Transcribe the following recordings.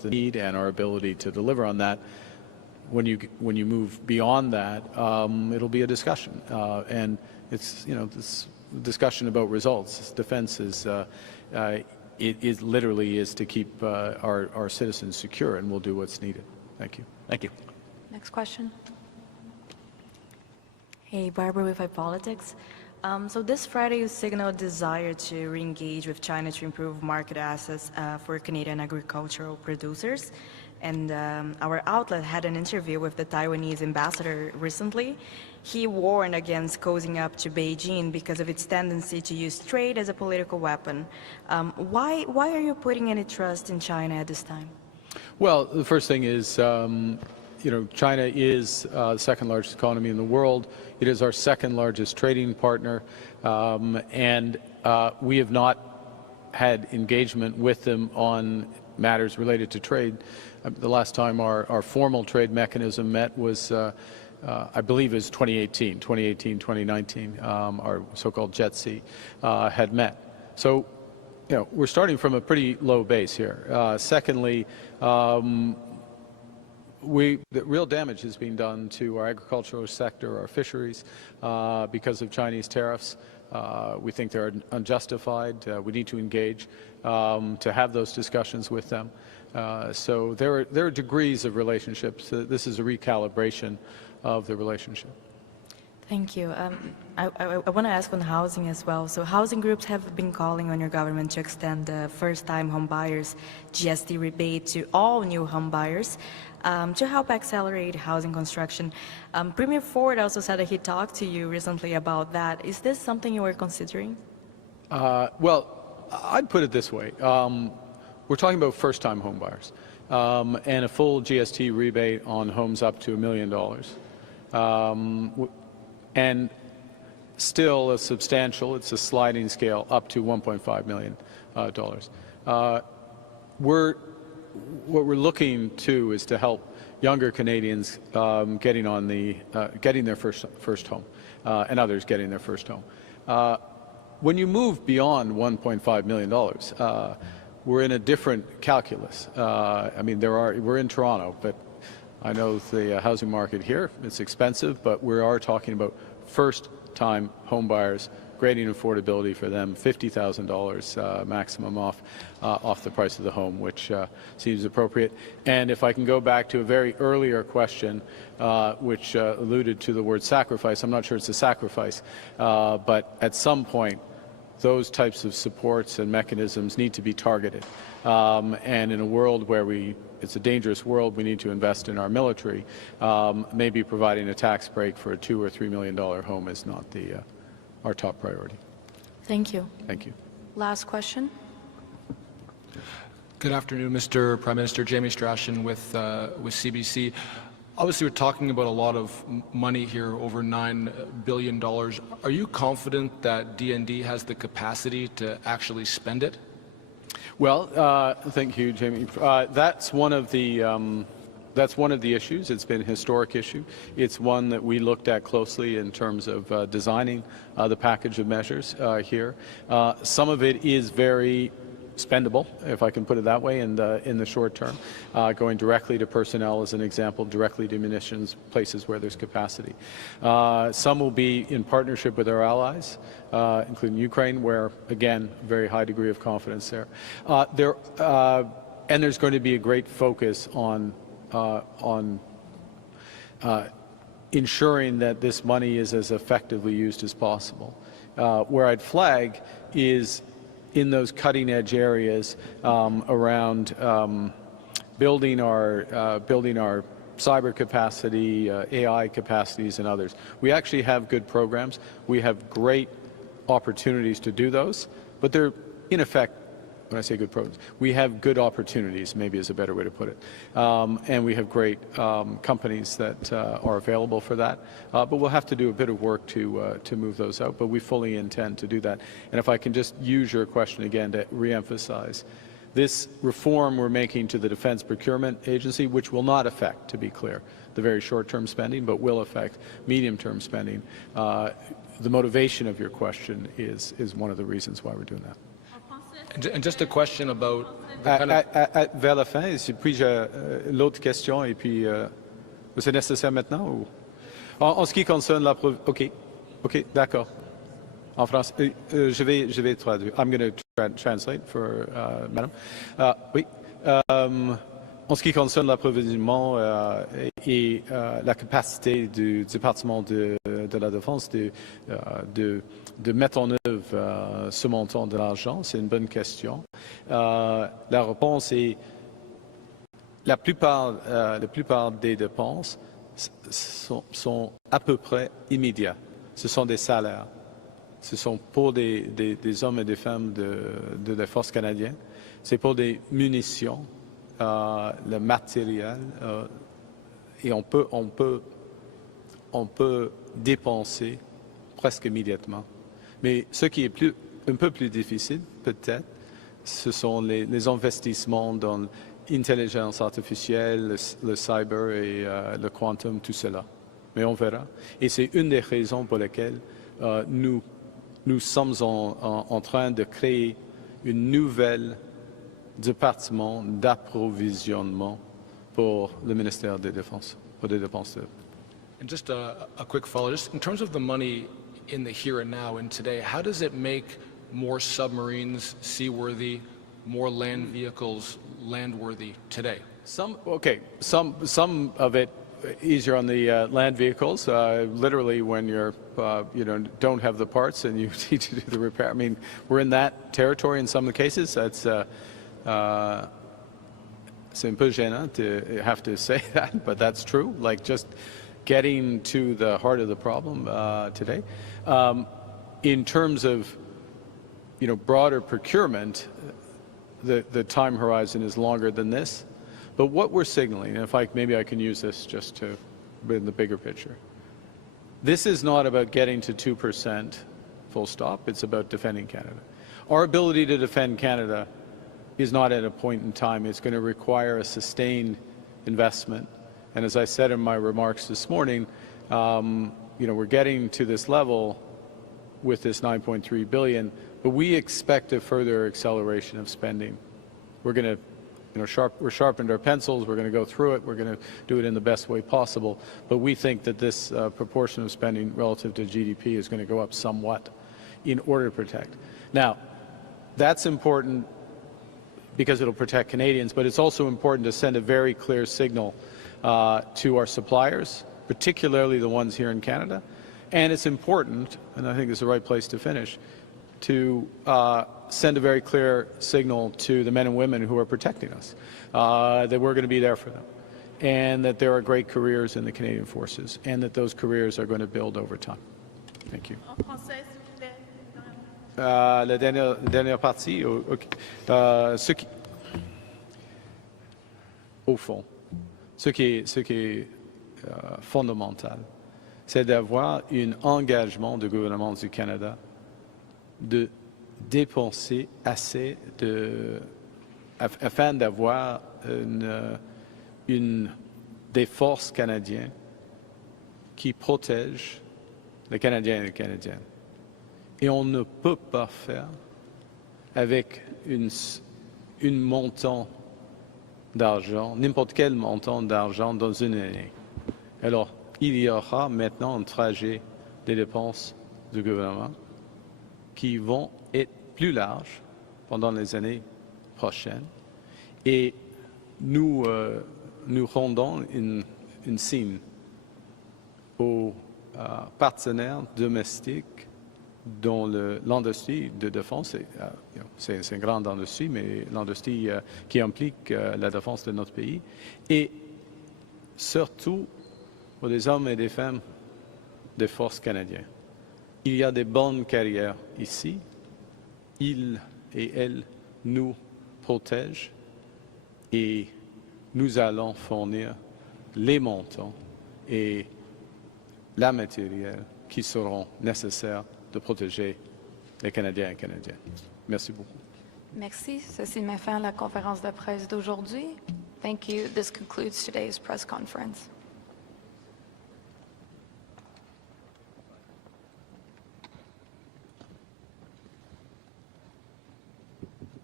both the need and our ability to deliver on that. When you move beyond that, it'll be a discussion, and it's this discussion about results. Defense is it literally is to keep our citizens secure, and we'll do what's needed. Thank you. Thank you. Next question. Hey, Barbara with iPolitics. So this Friday you signaled desire to re-engage with China to improve market access for Canadian agricultural producers. And our outlet had an interview with the Taiwanese ambassador recently. He warned against cozying up to Beijing because of its tendency to use trade as a political weapon. Why are you putting any trust in China at this time? Well, the first thing is, China is the second largest economy in the world. It is our second largest trading partner, and we have not had engagement with them on matters related to trade. The last time our formal trade mechanism met was, I believe it was 2018, 2019, our so-called JETC had met. So, we're starting from a pretty low base here. Secondly, the real damage is being done to our agricultural sector, our fisheries, because of Chinese tariffs. We think they're unjustified. We need to engage to have those discussions with them. So there are degrees of relationships. This is a recalibration of the relationship. Thank you. I want to ask on housing as well. So housing groups have been calling on your government to extend the first-time home buyers GST rebate to all new home buyers to help accelerate housing construction. Premier Ford also said that he talked to you recently about that. Is this something you were considering? Well, I'd put it this way. We're talking about first-time home buyers and a full GST rebate on homes up to $1 million. And still a substantial, it's a sliding scale, up to $1.5 million. What we're looking to is to help younger Canadians getting their first home, and others getting their first home. When you move beyond $1.5 million, we're in a different calculus. I mean, we're in Toronto, but I know the housing market here, it's expensive, but we are talking about first-time home buyers, grading affordability for them, $50,000 maximum off the price of the home, which seems appropriate. And if I can go back to a very earlier question, which alluded to the word sacrifice, I'm not sure it's a sacrifice, but at some point, those types of supports and mechanisms need to be targeted. And in a world where it's a dangerous world, we need to invest in our military. Maybe providing a tax break for a $2 or $3 million home is not our top priority. Thank you. Thank you. Last question. Good afternoon, Mr. Prime Minister. Jamie Strachan with CBC. Obviously, we're talking about a lot of money here, over $9 billion. Are you confident that DND has the capacity to actually spend it? Well, thank you, Jamie. That's one of the issues. It's been a historic issue. It's one that we looked at closely in terms of designing the package of measures here. Some of it is very spendable, if I can put it that way, in the short term, going directly to personnel as an example, directly to munitions, places where there's capacity. Some will be in partnership with our allies, including Ukraine, where, again, very high degree of confidence there. And there's going to be a great focus on ensuring that this money is as effectively used as possible. Where I'd flag is in those cutting-edge areas around building our cyber capacity, AI capacities, and others. We actually have good programs. We have great opportunities to do those, but they're, in effect, when I say good programs, we have good opportunities, maybe is a better way to put it. And we have great companies that are available for that. But we'll have to do a bit of work to move those out, but we fully intend to do that. And if I can just use your question again to reemphasize, this reform we're making to the Defense Procurement Agency, which will not affect, to be clear, the very short-term spending, but will affect medium-term spending. The motivation of your question is one of the reasons why we're doing that. And just a question about the kind of... Vers la fin, puis-je l'autre question, et puis c'est nécessaire maintenant ou... En ce qui concerne la... OK, d'accord. En français, je vais traduire. I'm going to translate for Madam. Oui. En ce qui concerne l'approvisionnement et la capacité du département de la Défense de mettre en œuvre ce montant de l'argent, c'est une bonne question. La réponse est la plupart des dépenses sont à peu près immédiats. Ce sont des salaires. Ce sont pour des hommes et des femmes de la force canadienne. C'est pour des munitions, le matériel, et on peut dépenser presque immédiatement. Mais ce qui est un peu plus difficile, peut-être, ce sont les investissements dans l'intelligence artificielle, le cyber et le quantum, tout cela. Mais on verra. Et c'est une des raisons pour lesquelles nous sommes en train de créer une nouvelle département d'approvisionnement pour le ministère des Défenses, pour des dépenses. And just a quick follow, just in terms of the money in the here and now and today, how does it make more submarines seaworthy, more land vehicles landworthy today? Some of it easier on the land vehicles. Literally, when you're don't have the parts and you need to do the repair. I mean, we're in that territory in some of the cases. That's c'est un peu gênant to have to say that, but that's true. Like just getting to the heart of the problem today. In terms of broader procurement, the time horizon is longer than this. But what we're signaling, and maybe I can use this just to in the bigger picture. This is not about getting to 2% full stop. It's about defending Canada. Our ability to defend Canada is not at a point in time. It's going to require a sustained investment. And as I said in my remarks this morning, we're getting to this level with this $9.3 billion, but we expect a further acceleration of spending. We're going to we're sharpened our pencils, we're going to go through it, we're going to do it in the best way possible, but we think that this proportion of spending relative to GDP is going to go up somewhat in order to protect. Now, that's important because it'll protect Canadians, but it's also important to send a very clear signal to our suppliers, particularly the ones here in Canada, and it's important, and I think it's the right place to finish, to send a very clear signal to the men and women who are protecting us, that we're going to be there for them, and that there are great careers in the Canadian Forces, and that those careers are going to build over time. Thank you. La dernière partie, au fond, ce qui est fondamental, c'est d'avoir un engagement du gouvernement du Canada de dépenser assez afin d'avoir des forces canadiennes qui protègent les Canadiens et les Canadiennes. Et on ne peut pas faire avec un montant d'argent, n'importe quel montant d'argent dans une année. Alors, il y aura maintenant un trajet des dépenses du gouvernement qui vont être plus larges pendant les années prochaines. Et nous rendons une signe aux partenaires domestiques dans l'industrie de défense. C'est une grande industrie, mais l'industrie qui implique la défense de notre pays. Et surtout pour les hommes et les femmes des forces canadiennes. Il y a des bonnes carrières ici. Ils et elles nous protègent et nous allons fournir les montants et la matériel qui seront nécessaires de protéger les Canadiens et Canadiennes. Merci beaucoup. Merci. Ceci met fin à la conférence de presse d'aujourd'hui. Thank you. This concludes today's press conference.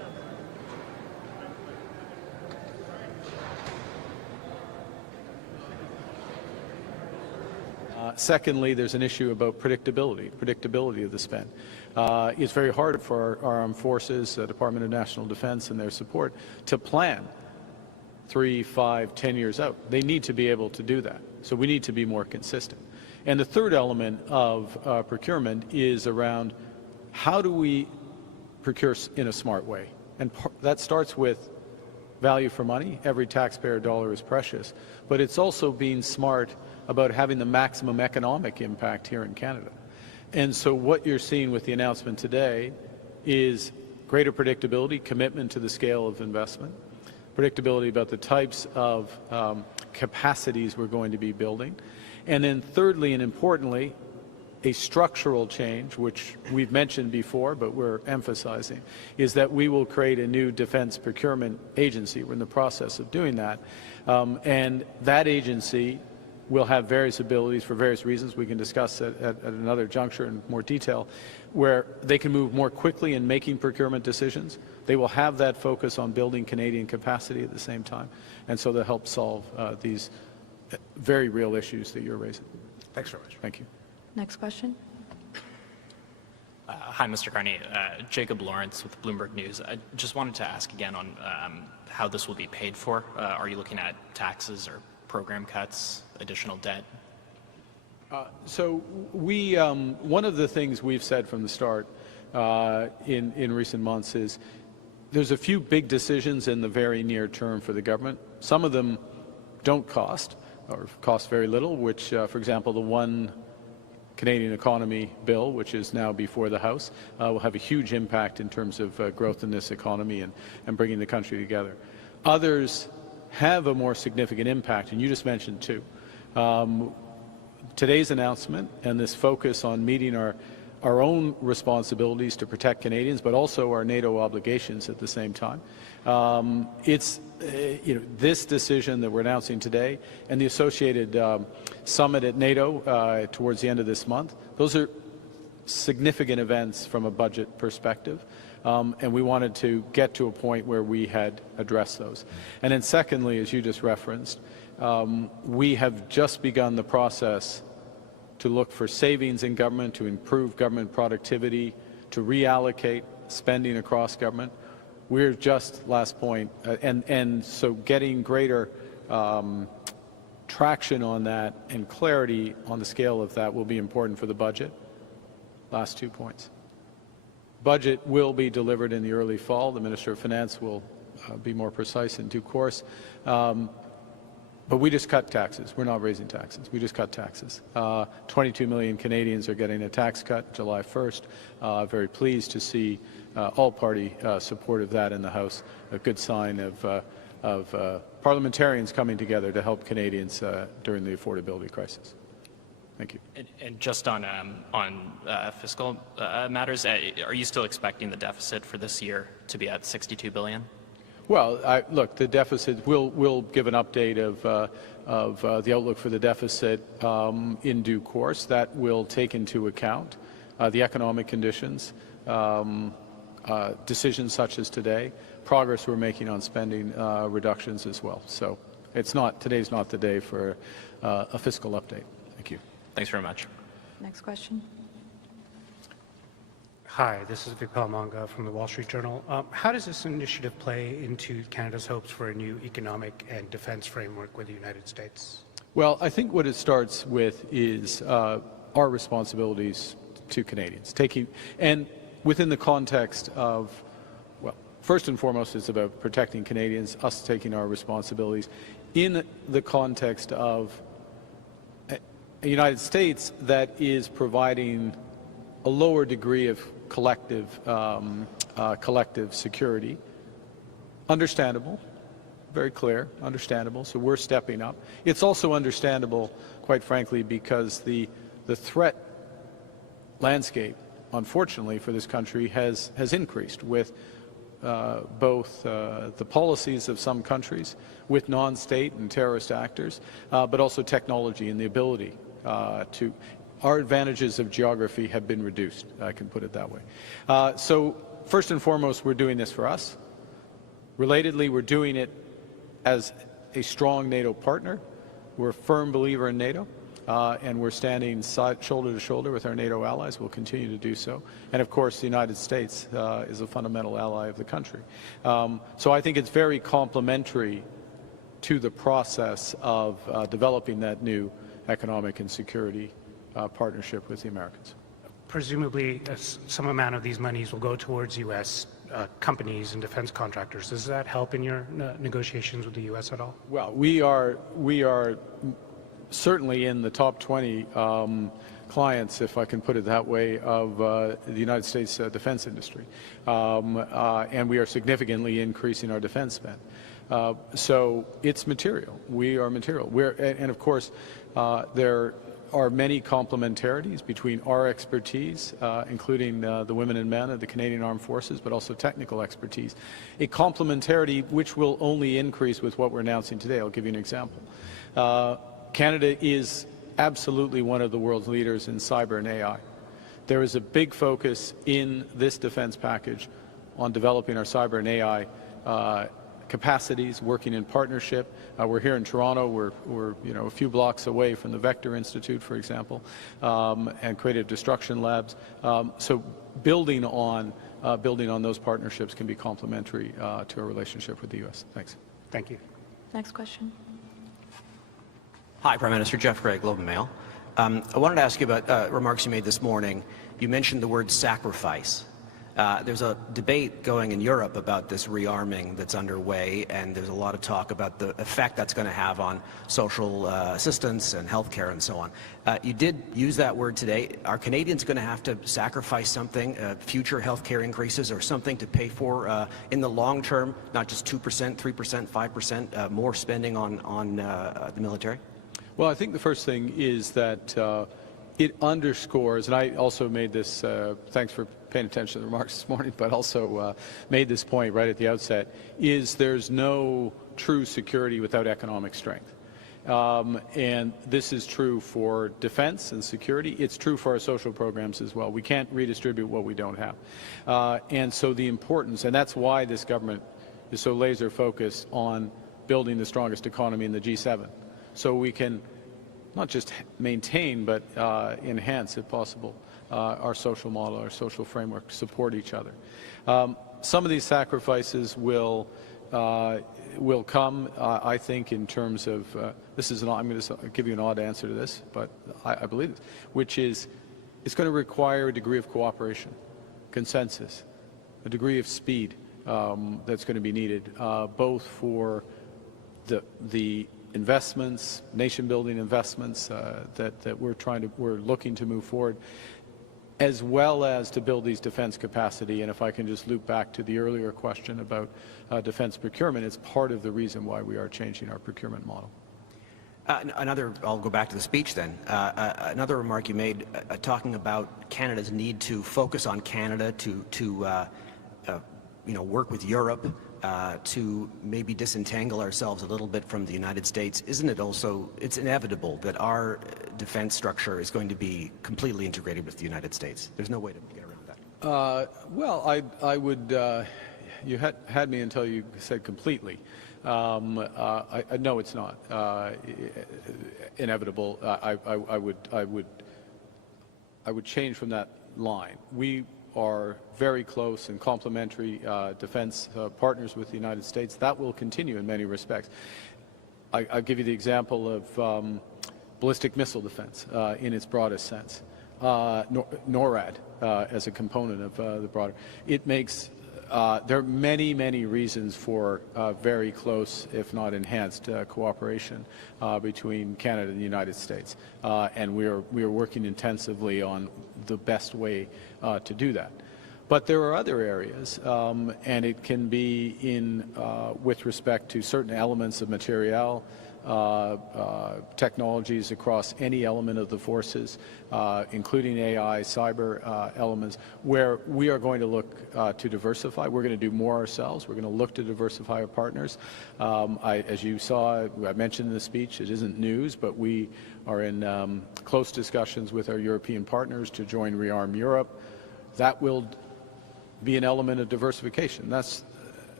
Secondly, there's an issue about predictability of the spend. It's very hard for our armed forces, Department of National Defense and their support to plan 3, 5, 10 years out. They need to be able to do that. So we need to be more consistent. And the third element of procurement is around how do we procure in a smart way? And that starts with value for money. Every taxpayer dollar is precious. But it's also being smart about having the maximum economic impact here in Canada. And so what you're seeing with the announcement today is greater predictability, commitment to the scale of investment, predictability about the types of capacities we're going to be building, and then thirdly and importantly, a structural change, which we've mentioned before, but we're emphasizing, is that we will create a new defense procurement agency. We're in the process of doing that. And that agency will have various abilities for various reasons. We can discuss it at another juncture in more detail, where they can move more quickly in making procurement decisions. They will have that focus on building Canadian capacity at the same time. And so they'll help solve these very real issues that you're raising. Thanks very much. Thank you. Next question. Hi, Mr. Carney. Jacob Lawrence with Bloomberg News. I just wanted to ask again on how this will be paid for. Are you looking at taxes or program cuts, additional debt? So we, one of the things we've said from the start in recent months is there's a few big decisions in the very near term for the government. Some of them don't cost or cost very little, which, for example, the One Canadian Economy bill, which is now before the House, will have a huge impact in terms of growth in this economy and bringing the country together. Others have a more significant impact, and you just mentioned two. Today's announcement and this focus on meeting our own responsibilities to protect Canadians, but also our NATO obligations at the same time. It's this decision that we're announcing today and the associated summit at NATO towards the end of this month, those are significant events from a budget perspective. And we wanted to get to a point where we had addressed those. And then secondly, as you just referenced, we have just begun the process to look for savings in government, to improve government productivity, to reallocate spending across government. We're just, last point, and so getting greater traction on that and clarity on the scale of that will be important for the budget. Last 2 points. Budget will be delivered in the early fall. The Minister of Finance will be more precise in due course. But we just cut taxes. We're not raising taxes. We just cut taxes. 22 million Canadians are getting a tax cut July 1st. Very pleased to see all-party support of that in the House. A good sign of parliamentarians coming together to help Canadians during the affordability crisis. Thank you. And just on fiscal matters, are you still expecting the deficit for this year to be at $62 billion? Well, look, the deficit, we'll give an update of the outlook for the deficit in due course. That will take into account the economic conditions, decisions such as today, progress we're making on spending reductions as well. So today's not the day for a fiscal update. Thank you. Thanks very much. Next question. Hi, this is Vipal Manga from the Wall Street Journal. How does this initiative play into Canada's hopes for a new economic and defense framework with the United States? Well, I think what it starts with is our responsibilities to Canadians. And within the context of, well, first and foremost, it's about protecting Canadians, us taking our responsibilities in the context of a United States that is providing a lower degree of collective security. Understandable, very clear, understandable. So we're stepping up. It's also understandable, quite frankly, because the threat landscape, unfortunately, for this country has increased with both the policies of some countries, with non-state and terrorist actors, but also technology and the ability to. Our advantages of geography have been reduced, I can put it that way. So first and foremost, we're doing this for us. Relatedly, we're doing it as a strong NATO partner. We're a firm believer in NATO. and we're standing shoulder to shoulder with our NATO allies. We'll continue to do so. And of course, the United States is a fundamental ally of the country. So I think it's very complementary to the process of developing that new economic and security partnership with the Americans. Presumably, some amount of these monies will go towards U.S. Companies and defense contractors. Does that help in your negotiations with the U.S. at all? Well, we are certainly in the top 20 clients, if I can put it that way, of the United States defense industry. And we are significantly increasing our defense spend. So it's material. We are material. And of course, there are many complementarities between our expertise, including the women and men of the Canadian Armed Forces, but also technical expertise. A complementarity which will only increase with what we're announcing today. I'll give you an example. Canada is absolutely one of the world's leaders in cyber and AI. There is a big focus in this defense package on developing our cyber and AI capacities, working in partnership. We're here in Toronto. We're a few blocks away from the Vector Institute, for example, and creative destruction labs. So building on those partnerships can be complementary to our relationship with the U.S. Thanks. Thank you. Next question. Hi, Prime Minister. Jeff Gray, Globe and Mail. I wanted to ask you about remarks you made this morning. You mentioned the word sacrifice. There's a debate going in Europe about this rearming that's underway, and there's a lot of talk about the effect that's going to have on social assistance and healthcare and so on. You did use that word today. Are Canadians going to have to sacrifice something, future healthcare increases or something to pay for in the long term, not just 2%, 3%, 5% more spending on the military? Well, I think the first thing is that it underscores, and I also made this, thanks for paying attention to the remarks this morning, but also made this point right at the outset, is there's no true security without economic strength. And this is true for defense and security. It's true for our social programs as well. We can't redistribute what we don't have. And so the importance, and that's why this government is so laser focused on building the strongest economy in the G7. So we can not just maintain, but enhance, if possible, our social model, our social framework to support each other. Some of these sacrifices will come, I think, in terms of, I'm going to give you an odd answer to this, but I believe this, which is it's going to require a degree of cooperation, consensus, a degree of speed that's going to be needed, both for the investments, nation-building investments that we're looking to move forward, as well as to build these defense capacity. And if I can just loop back to the earlier question about defense procurement, it's part of the reason why we are changing our procurement model. I'll go back to the speech then. Another remark you made talking about Canada's need to focus on Canada, to work with Europe, to maybe disentangle ourselves a little bit from the United States. Isn't it also, it's inevitable that our defense structure is going to be completely integrated with the United States? There's no way to get around that. Well, I would, you had me until you said completely. No, it's not inevitable. I would change from that line. We are very close and complementary defense partners with the United States. That will continue in many respects. I'll give you the example of ballistic missile defense in its broadest sense. NORAD as a component of the broader. It makes, there are many, many reasons for very close, if not enhanced, cooperation between Canada and the United States. And we are working intensively on the best way to do that. But there are other areas, and it can be with respect to certain elements of material, technologies across any element of the forces, including AI, cyber elements, where we are going to look to diversify. We're going to do more ourselves. We're going to look to diversify our partners. As you saw, I mentioned in the speech, it isn't news, but we are in close discussions with our European partners to join Rearm Europe. That will be an element of diversification.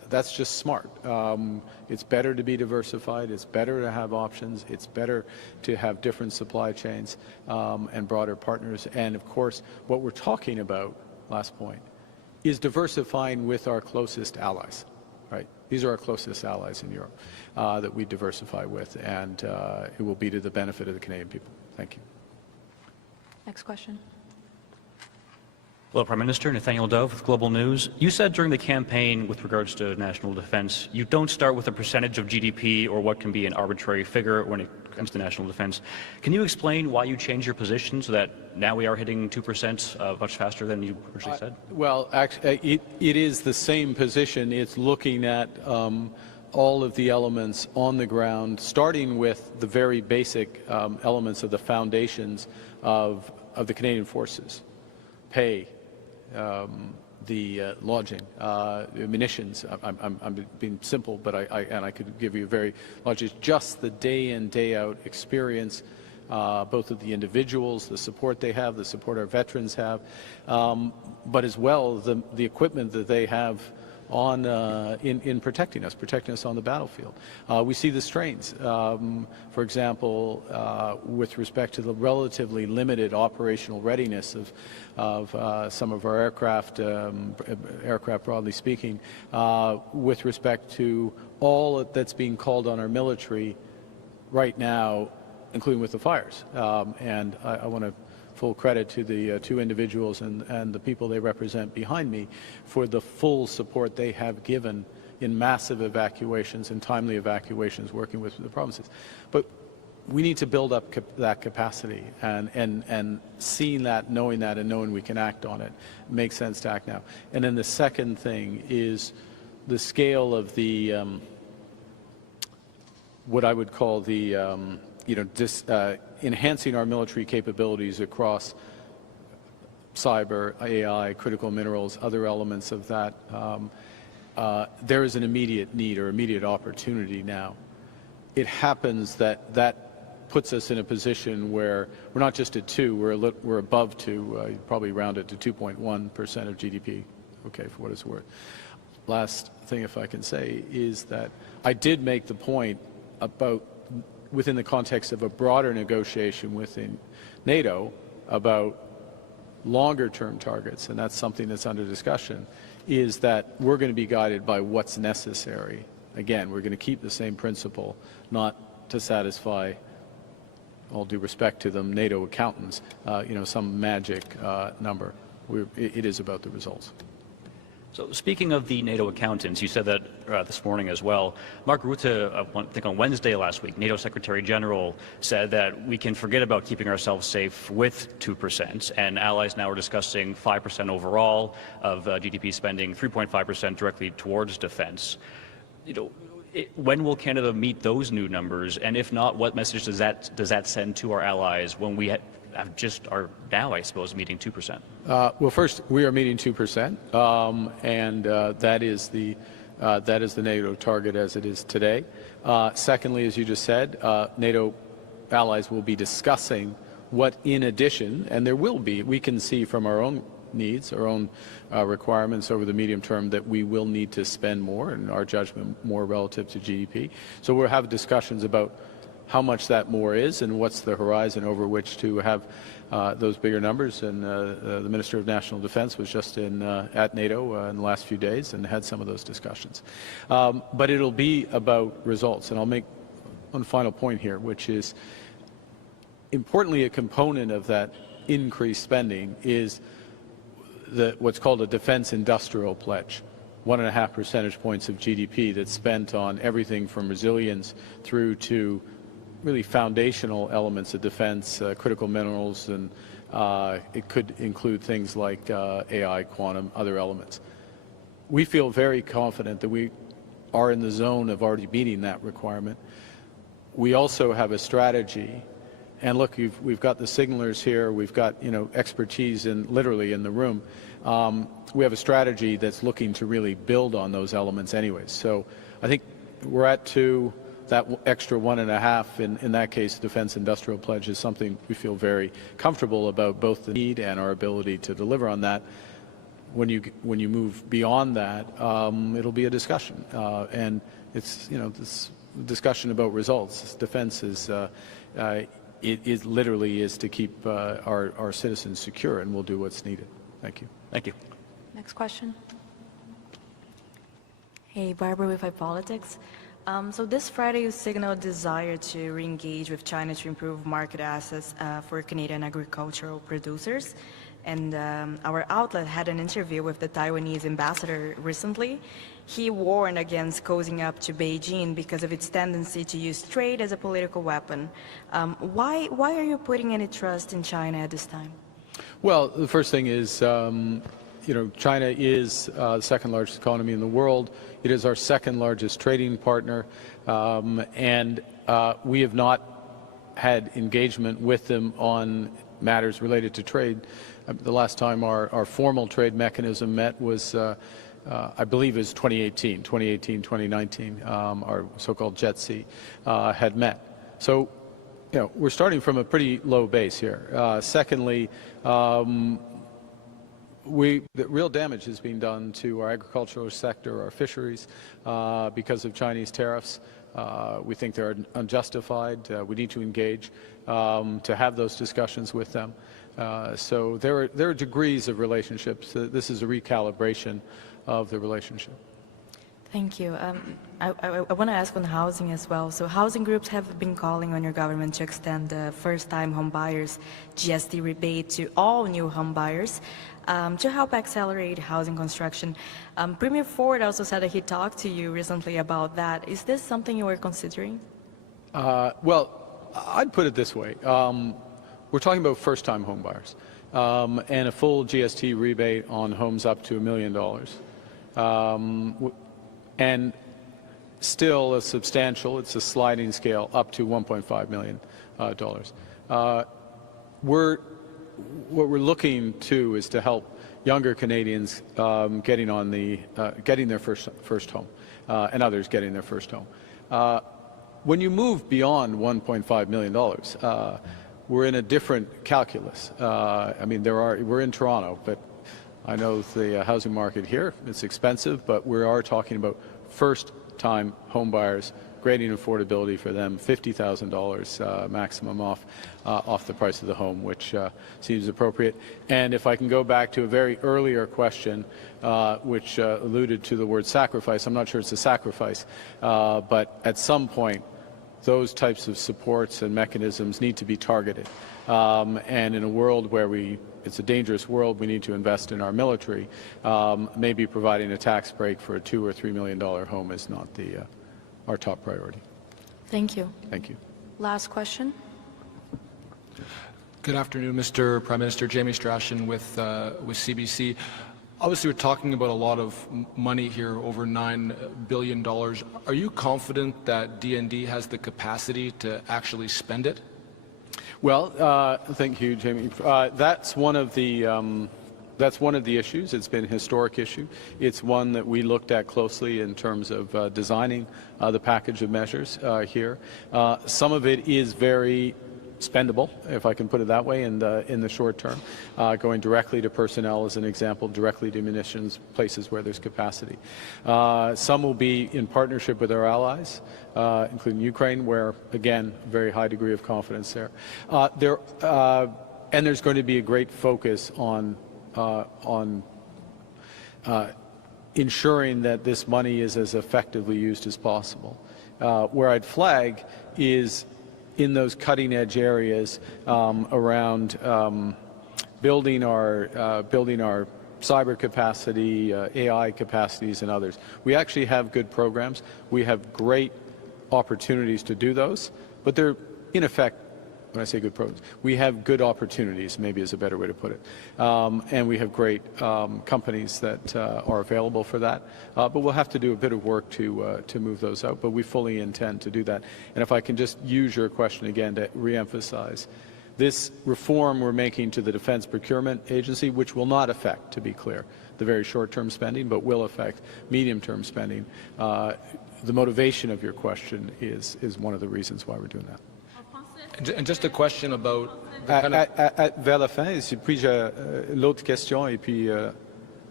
that's just smart. It's better to be diversified. It's better to have options. It's better to have different supply chains and broader partners. And of course, what we're talking about, last point, is diversifying with our closest allies, right? These are our closest allies in Europe that we diversify with, and it will be to the benefit of the Canadian people. Thank you. Next question. Hello, Prime Minister. Nathaniel Dove with Global News. You said during the campaign with regards to national defense, you don't start with a percentage of GDP or what can be an arbitrary figure when it comes to national defense. Can you explain why you changed your position so that now we are hitting 2% much faster than you originally said? Well, actually, it is the same position. It's looking at all of the elements on the ground, starting with the very basic elements of the foundations of the Canadian forces. Pay, the lodging, munitions. I'm being simple, but I could give you a very logic. Just the day in, day out experience, both of the individuals, the support they have, the support our veterans have, but as well the equipment that they have on in protecting us on the battlefield. We see the strains, for example, with respect to the relatively limited operational readiness of some of our aircraft broadly speaking, with respect to all that's being called on our military right now, including with the fires. And I want to full credit to the two individuals and the people they represent behind me for the full support they have given in massive evacuations and timely evacuations working with the provinces. But we need to build up that capacity, and seeing that, knowing that, and knowing we can act on it makes sense to act now. And then the second thing is the scale of the what I would call the enhancing our military capabilities across cyber, AI, critical minerals, other elements of that. There is an immediate need or immediate opportunity now. It happens that puts us in a position where we're not just at 2, we're above 2, probably round it to 2.1% of GDP, okay, for what it's worth. Last thing, if I can say, is that I did make the point about within the context of a broader negotiation within NATO about longer-term targets, and that's something that's under discussion, is that we're going to be guided by what's necessary. Again, we're going to keep the same principle, not to satisfy, all due respect to them, NATO accountants, some magic number. It is about the results. So speaking of the NATO accountants, you said that this morning as well. Mark Rutte, I think on Wednesday last week, NATO Secretary General said that we can forget about keeping ourselves safe with 2%, and allies now are discussing 5% overall of GDP spending, 3.5% directly towards defense. When will Canada meet those new numbers, and if not, what message does that send to our allies when we are now, I suppose, meeting 2%? Well, first, we are meeting 2%, and that is the NATO target as it is today. Secondly, as you just said, NATO allies will be discussing what, in addition, and there will be, we can see from our own needs, our own requirements over the medium term, that we will need to spend more, in our judgment, more relative to GDP. So we'll have discussions about how much that more is and what's the horizon over which to have those bigger numbers. And the Minister of National Defense was just at NATO in the last few days and had some of those discussions. But it'll be about results. And I'll make one final point here, which is, importantly, a component of that increased spending is what's called a defense industrial pledge. 1.5 percentage points of GDP that's spent on everything from resilience through to really foundational elements of defense, critical minerals, and it could include things like AI, quantum, other elements. We feel very confident that we are in the zone of already meeting that requirement. We also have a strategy, and look, we've got the signalers here, we've got expertise literally in the room. We have a strategy that's looking to really build on those elements anyways. So I think we're at 2. That extra 1.5, in that case, defense industrial pledge, is something we feel very comfortable about, both the need and our ability to deliver on that. when you move beyond that, it'll be a discussion, and it's this discussion about results. Defense is it literally is to keep our citizens secure, and we'll do what's needed. Thank you. Thank you. Next question. Hey, Barbara with iPolitics. So this Friday you signaled desire to re-engage with China to improve market access for Canadian agricultural producers. And our outlet had an interview with the Taiwanese ambassador recently. He warned against cozying up to Beijing because of its tendency to use trade as a political weapon. Why are you putting any trust in China at this time? Well, the first thing is, China is the second largest economy in the world. It is our second largest trading partner, and we have not had engagement with them on matters related to trade. The last time our formal trade mechanism met was, I believe it was 2018, 2019, our so-called JETC had met. So, we're starting from a pretty low base here. Secondly, the real damage is being done to our agricultural sector, our fisheries, because of Chinese tariffs. We think they're unjustified. We need to engage to have those discussions with them. So there are degrees of relationships. This is a recalibration of the relationship. Thank you. I want to ask on housing as well. So housing groups have been calling on your government to extend the first-time home buyers GST rebate to all new home buyers to help accelerate housing construction. Premier Ford also said that he talked to you recently about that. Is this something you were considering? Well, I'd put it this way. We're talking about first-time home buyers and a full GST rebate on homes up to $1 million. And still a substantial, it's a sliding scale, up to $1.5 million. What we're looking to is to help younger Canadians getting their first home, and others getting their first home. When you move beyond $1.5 million, we're in a different calculus. I mean, we're in Toronto, but I know the housing market here, it's expensive, but we are talking about first-time home buyers, grading affordability for them, $50,000 maximum off the price of the home, which seems appropriate. And if I can go back to a very earlier question, which alluded to the word sacrifice, I'm not sure it's a sacrifice, but at some point, those types of supports and mechanisms need to be targeted. And in a world where it's a dangerous world, we need to invest in our military. Maybe providing a tax break for a $2 or $3 million home is not our top priority. Thank you. Thank you. Last question. Good afternoon, Mr. Prime Minister. Jamie Strachan with CBC. Obviously, we're talking about a lot of money here, over $9 billion. Are you confident that DND has the capacity to actually spend it? Well, thank you, Jamie. That's one of the issues. It's been a historic issue. It's one that we looked at closely in terms of designing the package of measures here. Some of it is very spendable, if I can put it that way, in the short term, going directly to personnel as an example, directly to munitions, places where there's capacity. Some will be in partnership with our allies, including Ukraine, where, again, very high degree of confidence there. And there's going to be a great focus on ensuring that this money is as effectively used as possible. Where I'd flag is in those cutting-edge areas around building our cyber capacity, AI capacities, and others. We actually have good programs. We have great opportunities to do those, but they're, in effect, when I say good programs, we have good opportunities, maybe is a better way to put it. And we have great companies that are available for that. But we'll have to do a bit of work to move those out, but we fully intend to do that. And if I can just use your question again to reemphasize, this reform we're making to the Defense Procurement Agency, which will not affect, to be clear, the very short-term spending, but will affect medium-term spending. The motivation of your question is one of the reasons why we're doing that. And just a question about... Vers la fin, et puis l'autre question, et puis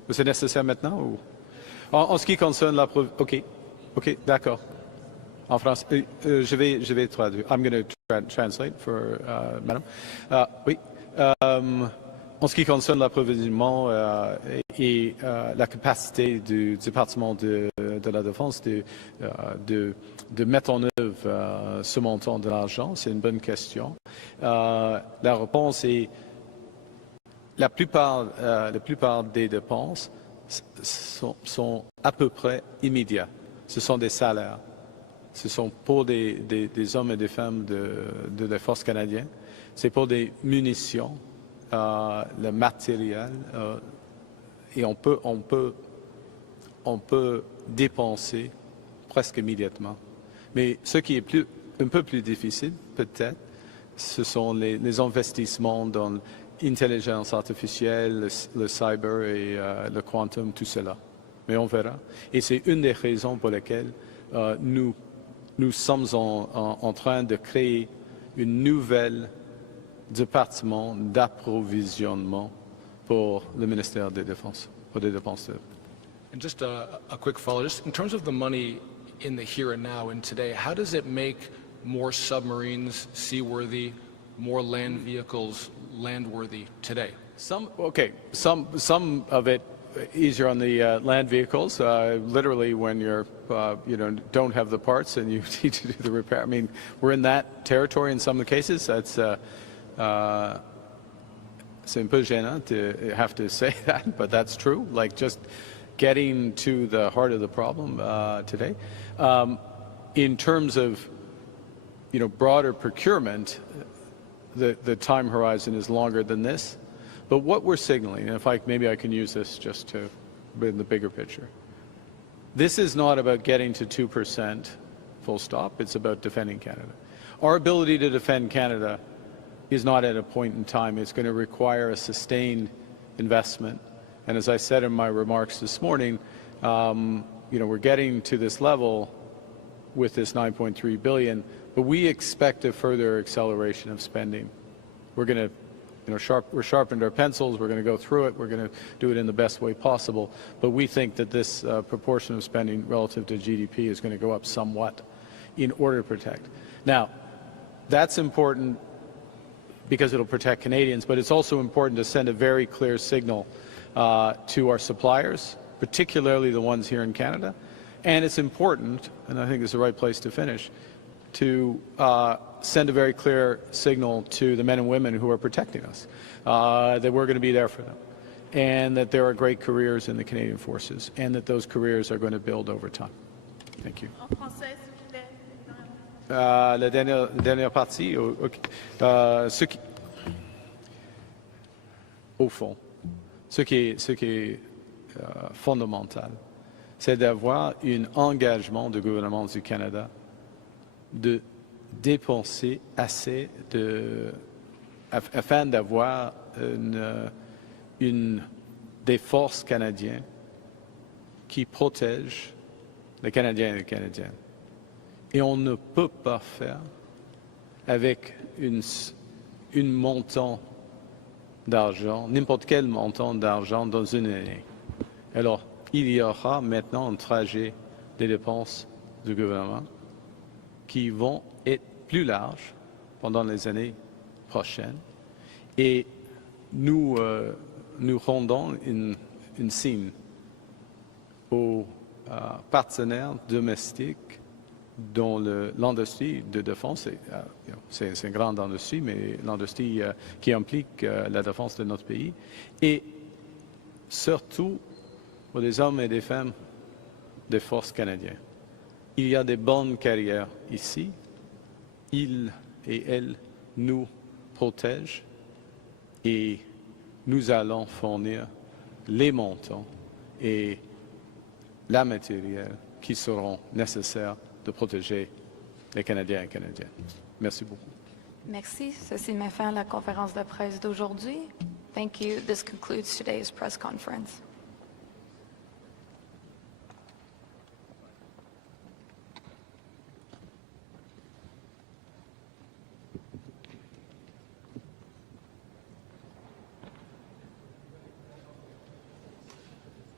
C'est nécessaire maintenant ou... En ce qui concerne la... OK, d'accord. En français, je vais traduire. I'm going to translate for Madame. Oui. En ce qui concerne l'approvisionnement et la capacité du département de la Défense de mettre en œuvre ce montant de l'argent, c'est une bonne question. La réponse est la plupart des dépenses sont à peu près immédiats. Ce sont des salaires. Ce sont pour des hommes et des femmes de la force canadienne. C'est pour des munitions, le matériel. Et on peut dépenser presque immédiatement. Mais ce qui est un peu plus difficile, peut-être, ce sont les investissements dans l'intelligence artificielle, le cyber et le quantum, tout cela. Mais on verra. Et c'est une des raisons pour lesquelles nous sommes en train de créer une nouvelle département d'approvisionnement pour le ministère des Défenses, pour des dépenses. And just a quick follow, just in terms of the money in the here and now and today, how does it make more submarines seaworthy, more land vehicles landworthy today? Some of it easier on the land vehicles. Literally, when you're don't have the parts and you need to do the repair. I mean, we're in that territory in some of the cases. That's c'est un peu gênant to have to say that, but that's true. Like just getting to the heart of the problem today. In terms of broader procurement, the time horizon is longer than this. But what we're signaling, and maybe I can use this just to in the bigger picture. This is not about getting to 2% full stop. It's about defending Canada. Our ability to defend Canada is not at a point in time. It's going to require a sustained investment. And as I said in my remarks this morning, we're getting to this level with this $9.3 billion, but we expect a further acceleration of spending. We're going to we're sharpened our pencils, we're going to go through it, we're going to do it in the best way possible, but we think that this proportion of spending relative to GDP is going to go up somewhat in order to protect. Now, that's important because it'll protect Canadians, but it's also important to send a very clear signal to our suppliers, particularly the ones here in Canada, and it's important, and I think it's the right place to finish, to send a very clear signal to the men and women who are protecting us, that we're going to be there for them, and that there are great careers in the Canadian Forces, and that those careers are going to build over time. Thank you. La dernière partie, au fond, ce qui est fondamental, c'est d'avoir un engagement du gouvernement du Canada de dépenser assez afin d'avoir des forces canadiennes qui protègent les Canadiens et les Canadiennes. Et on ne peut pas faire avec un montant d'argent, n'importe quel montant d'argent dans une année. Alors, il y aura maintenant un trajet des dépenses du gouvernement qui vont être plus larges pendant les années prochaines. Et nous rendons une signe aux partenaires domestiques dans l'industrie de défense. C'est une grande industrie, mais l'industrie qui implique la défense de notre pays. Et surtout pour les hommes et les femmes des forces canadiennes. Il y a des bonnes carrières ici. Ils et elles nous protègent et nous allons fournir les montants et la matériel qui seront nécessaires de protéger les Canadiens et Canadiennes. Merci beaucoup. Merci. Ceci met fin à la conférence de presse d'aujourd'hui. Thank you. This concludes today's press conference.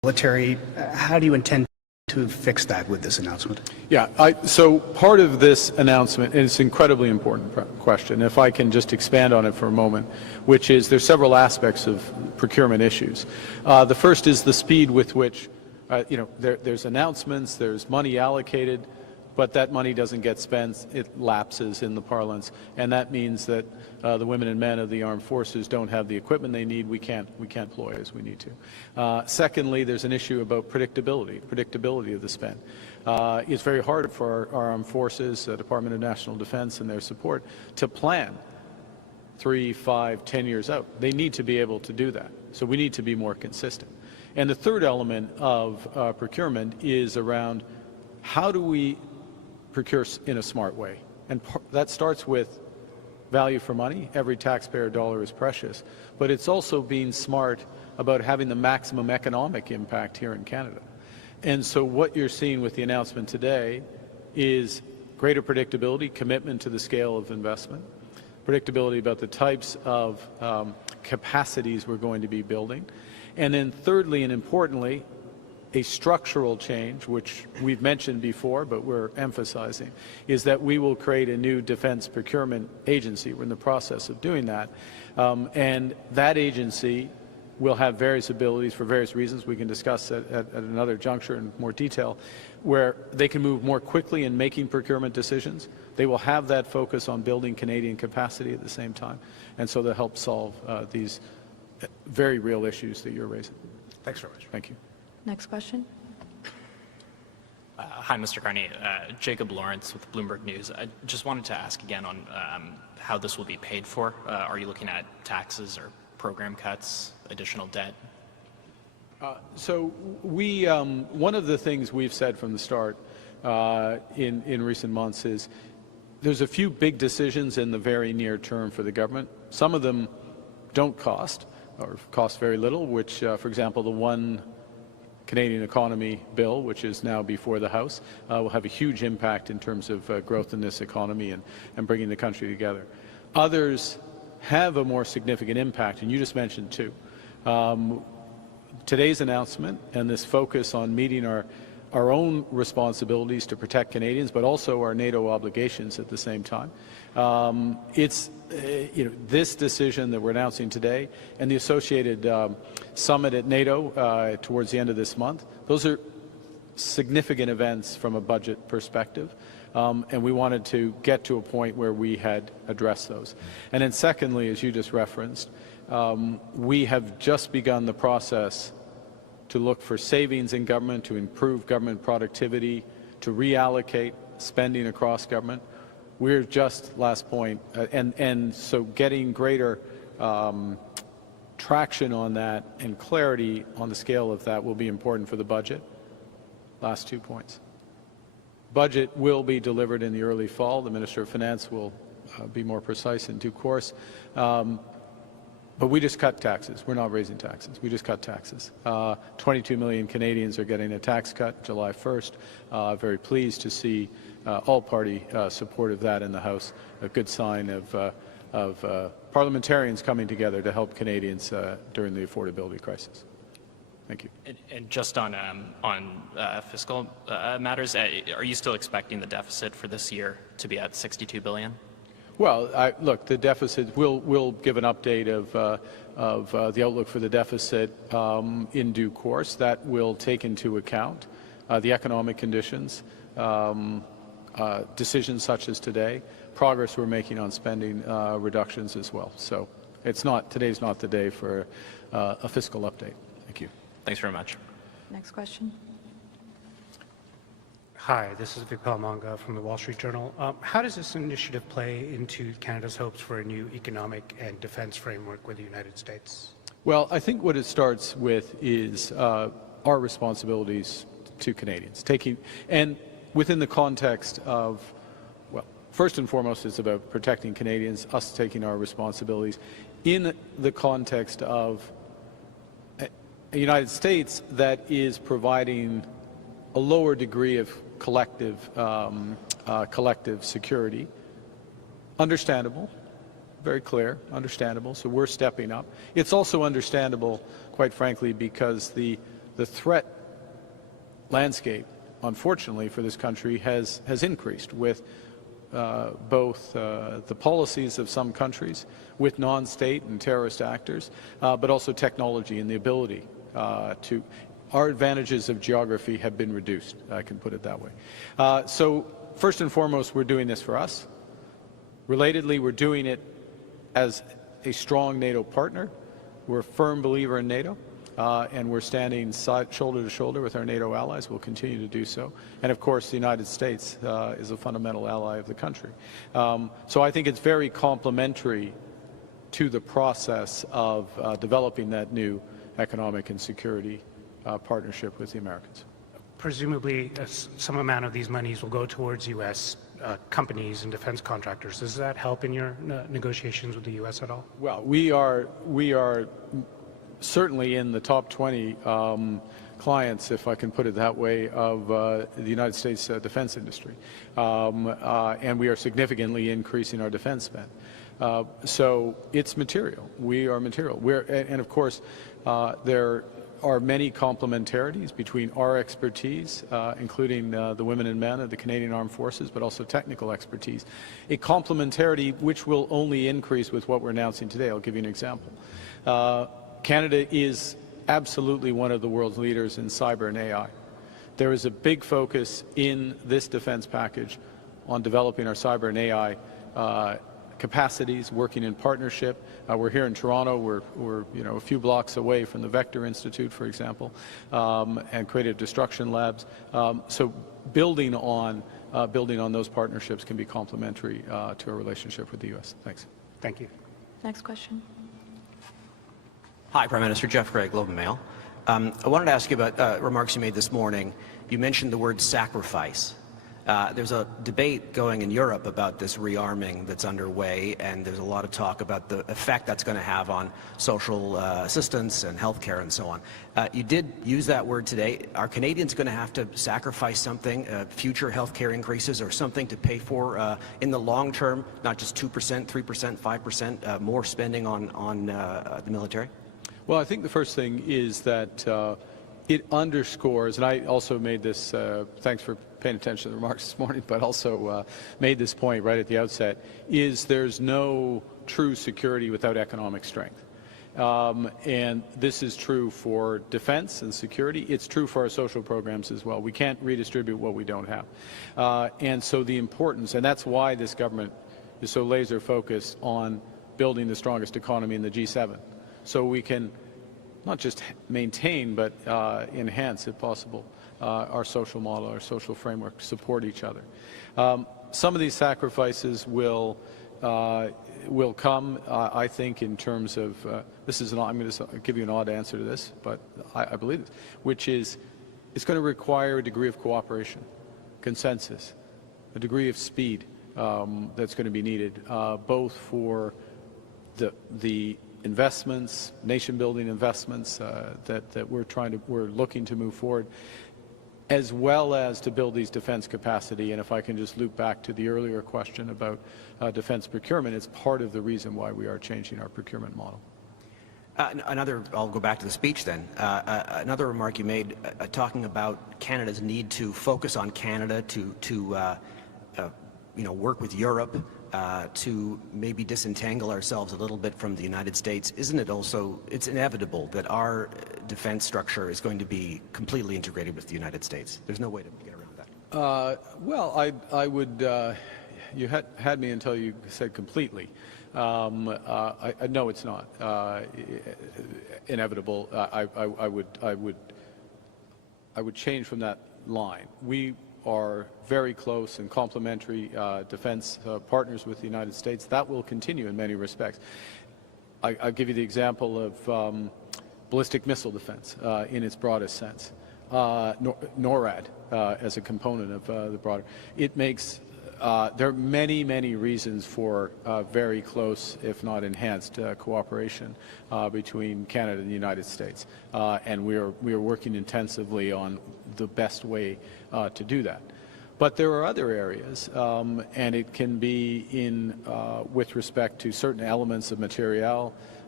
military. How do you intend to fix that with this announcement? Yeah, so part of this announcement, and it's an incredibly important question, if I can just expand on it for a moment, which is there's several aspects of procurement issues. The first is the speed with which, there's announcements, there's money allocated, but that money doesn't get spent, it lapses in the parlance, and that means that the women and men of the armed forces don't have the equipment they need. We can't deploy as we need to. Secondly, there's an issue about predictability of the spend. It's very hard for our armed forces, Department of National Defense and their support, to plan 3, 5, 10 years out. They need to be able to do that. So we need to be more consistent. And the third element of procurement is around how do we procure in a smart way. And that starts with value for money. Every taxpayer dollar is precious. But it's also being smart about having the maximum economic impact here in Canada. And so what you're seeing with the announcement today is greater predictability, commitment to the scale of investment, predictability about the types of capacities we're going to be building. And then thirdly and importantly, a structural change, which we've mentioned before, but we're emphasizing, is that we will create a new defense procurement agency. We're in the process of doing that. And that agency will have various abilities for various reasons. We can discuss at another juncture in more detail, where they can move more quickly in making procurement decisions. They will have that focus on building Canadian capacity at the same time. And so they'll help solve these very real issues that you're raising. Thanks very much. Thank you. Next question. Hi, Mr. Carney. Jacob Lawrence with Bloomberg News. I just wanted to ask again on how this will be paid for. Are you looking at taxes or program cuts, additional debt? So we, one of the things we've said from the start in recent months is there's a few big decisions in the very near term for the government. Some of them don't cost or cost very little, which, for example, the One Canadian Economy Bill, which is now before the House, will have a huge impact in terms of growth in this economy and bringing the country together. Others have a more significant impact, and you just mentioned two. Today's announcement and this focus on meeting our own responsibilities to protect Canadians, but also our NATO obligations at the same time. This decision that we're announcing today and the associated summit at NATO towards the end of this month, those are significant events from a budget perspective, and we wanted to get to a point where we had addressed those. And then secondly, as you just referenced, we have just begun the process to look for savings in government, to improve government productivity, to reallocate spending across government. We're just, last point, and so getting greater traction on that and clarity on the scale of that will be important for the budget. Last 2 points. Budget will be delivered in the early fall. The Minister of Finance will be more precise in due course. But we just cut taxes. We're not raising taxes. We just cut taxes. 22 million Canadians are getting a tax cut July 1st. Very pleased to see all-party support of that in the House. A good sign of parliamentarians coming together to help Canadians during the affordability crisis. Thank you. And just on fiscal matters, are you still expecting the deficit for this year to be at $62 billion? Well, look, the deficit, we'll give an update of the outlook for the deficit in due course. That will take into account the economic conditions, decisions such as today, progress we're making on spending reductions as well. So today's not the day for a fiscal update. Thank you. Thanks very much. Next question. Hi, this is Vicpal Manga from the Wall Street Journal. How does this initiative play into Canada's hopes for a new economic and defense framework with the United States? Well, I think what it starts with is our responsibilities to Canadians, and within the context of, well, first and foremost, it's about protecting Canadians, us taking our responsibilities in the context of a United States that is providing a lower degree of collective security. Understandable, very clear, understandable. So we're stepping up. It's also understandable, quite frankly, because the the threat landscape, unfortunately for this country, has increased with both the policies of some countries, with non-state and terrorist actors, but also technology and the ability to. Our advantages of geography have been reduced, I can put it that way. So first and foremost, we're doing this for us. Relatedly, we're doing it as a strong NATO partner. We're a firm believer in NATO, and we're standing shoulder to shoulder with our NATO allies. We'll continue to do so. And of course, the United States is a fundamental ally of the country. So I think it's very complementary to the process of developing that new economic and security partnership with the Americans. Presumably, some amount of these monies will go towards U.S. Companies and defense contractors. Does that help in your negotiations with the U.S. at all? Well, we are certainly in the top 20 clients, if I can put it that way, of the United States defense industry. And we are significantly increasing our defense spend. So it's material. We are material. And of course, there are many complementarities between our expertise, including the women and men of the Canadian Armed Forces, but also technical expertise. A complementarity which will only increase with what we're announcing today. I'll give you an example. Canada is absolutely one of the world's leaders in cyber and AI. There is a big focus in this defense package on developing our cyber and AI capacities, working in partnership. We're here in Toronto. We're a few blocks away from the Vector Institute, for example, and creative destruction labs. So building on those partnerships can be complementary to our relationship with the U.S. Thanks. Thank you. Next question. Hi, Prime Minister. Jeff Gray, Globe and Mail. I wanted to ask you about remarks you made this morning. You mentioned the word sacrifice. There's a debate going in Europe about this rearming that's underway, and there's a lot of talk about the effect that's going to have on social assistance and healthcare and so on. You did use that word today. Are Canadians going to have to sacrifice something, future healthcare increases or something to pay for in the long term, not just 2%, 3%, 5% more spending on the military? Well, I think the first thing is that it underscores, and I also made this, thanks for paying attention to the remarks this morning, but also made this point right at the outset, is there's no true security without economic strength. And this is true for defense and security. It's true for our social programs as well. We can't redistribute what we don't have. And so the importance, and that's why this government is so laser focused on building the strongest economy in the G7. So we can not just maintain, but enhance, if possible, our social model, our social framework, to support each other. Some of these sacrifices will come, I think, in terms of, I'm going to give you an odd answer to this, but I believe it, which is it's going to require a degree of cooperation, consensus, a degree of speed that's going to be needed, both for the investments, nation-building investments that we're looking to move forward, as well as to build these defense capacity. And if I can just loop back to the earlier question about defense procurement, it's part of the reason why we are changing our procurement model. I'll go back to the speech then. Another remark you made talking about Canada's need to focus on Canada, to work with Europe, to maybe disentangle ourselves a little bit from the United States. Isn't it also, it's inevitable that our defense structure is going to be completely integrated with the United States? There's no way to get around that. Well, I would, you had me until you said completely. No, it's not inevitable. I would change from that line. We are very close and complementary defense partners with the United States. That will continue in many respects. I'll give you the example of ballistic missile defense in its broadest sense. NORAD as a component of the broader. It makes, there are many, many reasons for very close, if not enhanced, cooperation between Canada and the United States. And we are working intensively on the best way to do that. But there are other areas, and it can be in with respect to certain elements of materiel,